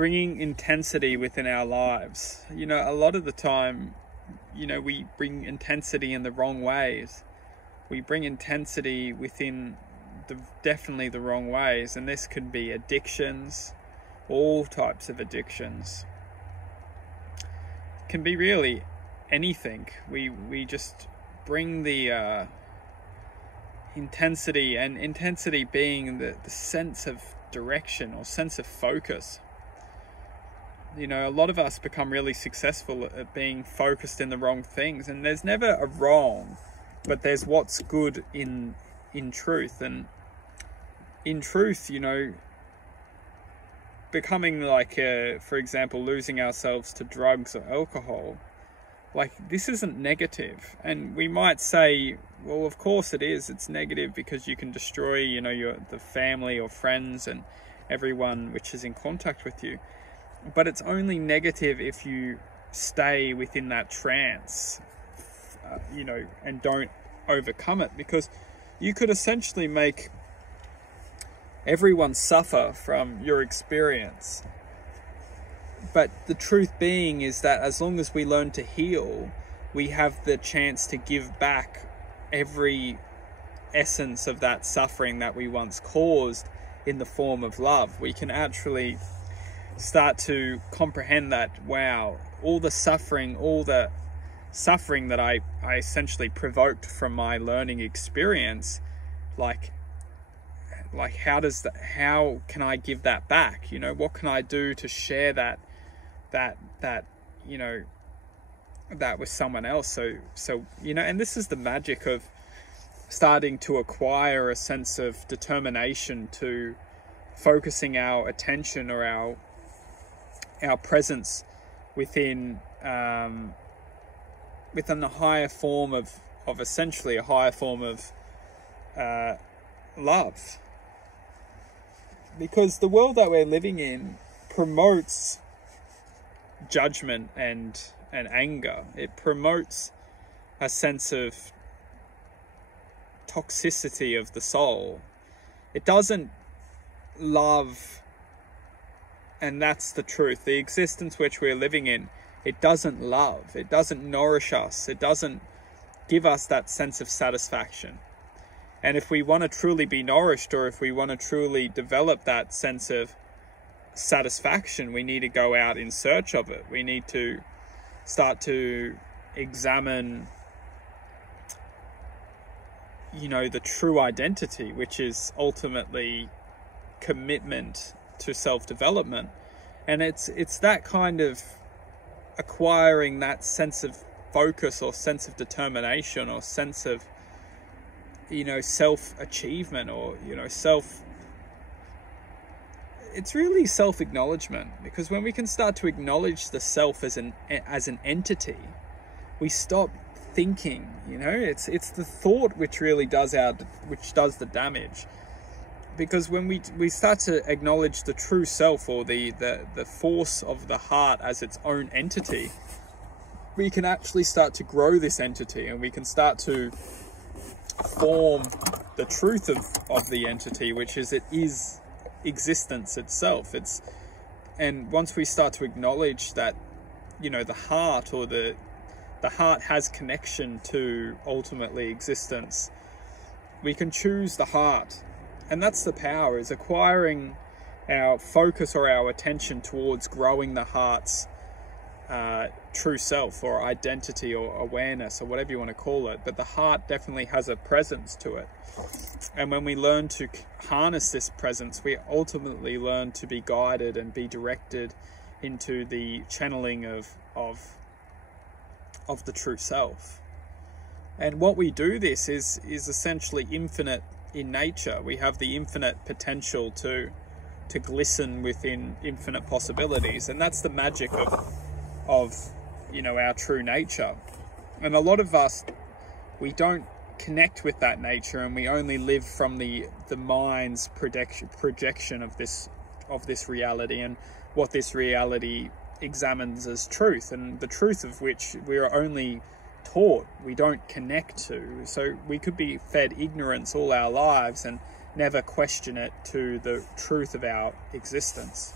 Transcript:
bringing intensity within our lives. You know, a lot of the time, you know, we bring intensity in the wrong ways. We bring intensity within definitely the wrong ways, and this could be addictions, all types of addictions. It can be really anything. We just bring the intensity, and intensity being the sense of direction or sense of focus. You know, a lot of us become really successful at being focused in the wrong things, and there's never a wrong, but there's what's good in truth. And in truth, you know, becoming like, for example, losing ourselves to drugs or alcohol, like, this isn't negative. And we might say, well, of course it is. It's negative because you can destroy, you know, the family or friends and everyone which is in contact with you. But it's only negative if you stay within that trance, you know, and don't overcome it, because you could essentially make everyone suffer from your experience. But the truth being is that as long as we learn to heal, we have the chance to give back every essence of that suffering that we once caused in the form of love. We can actually start to comprehend that, wow, all the suffering that I essentially provoked from my learning experience, like how can I give that back? You know, what can I do to share that you know, that with someone else? So you know, and this is the magic of starting to acquire a sense of determination to focusing our attention or our presence within a higher form of essentially a higher form of love. Because the world that we're living in promotes judgment and anger. It promotes a sense of toxicity of the soul. It doesn't love, and that's the truth. The existence which we're living in, it doesn't love. It doesn't nourish us. It doesn't give us that sense of satisfaction. And if we want to truly be nourished, or if we want to truly develop that sense of satisfaction, we need to go out in search of it. We need to start to examine, you know, the true identity, which is ultimately commitment to self-development. And it's that kind of acquiring that sense of focus or sense of determination or sense of, you know, self-achievement, or, you know, it's really self-acknowledgement. Because when we can start to acknowledge the self as an entity, we stop thinking. You know, it's the thought which really does the damage. Because when we start to acknowledge the true self, or the force of the heart as its own entity, we can actually start to grow this entity, and we can start to form the truth of the entity, which is existence itself. And once we start to acknowledge that, you know, the heart, or the heart has connection to ultimately existence, we can choose the heart. And that's the power, is acquiring our focus or our attention towards growing the heart's true self, or identity, or awareness, or whatever you want to call it. But the heart definitely has a presence to it. And when we learn to harness this presence, we ultimately learn to be guided and be directed into the channeling of the true self. And what we do this is essentially infinite in nature. We have the infinite potential to glisten within infinite possibilities, and that's the magic of you know, our true nature. And a lot of us, we don't connect with that nature, and we only live from the mind's projection of this reality, and what this reality examines as truth, and the truth of which we are only taught, we don't connect to. So we could be fed ignorance all our lives and never question it to the truth of our existence.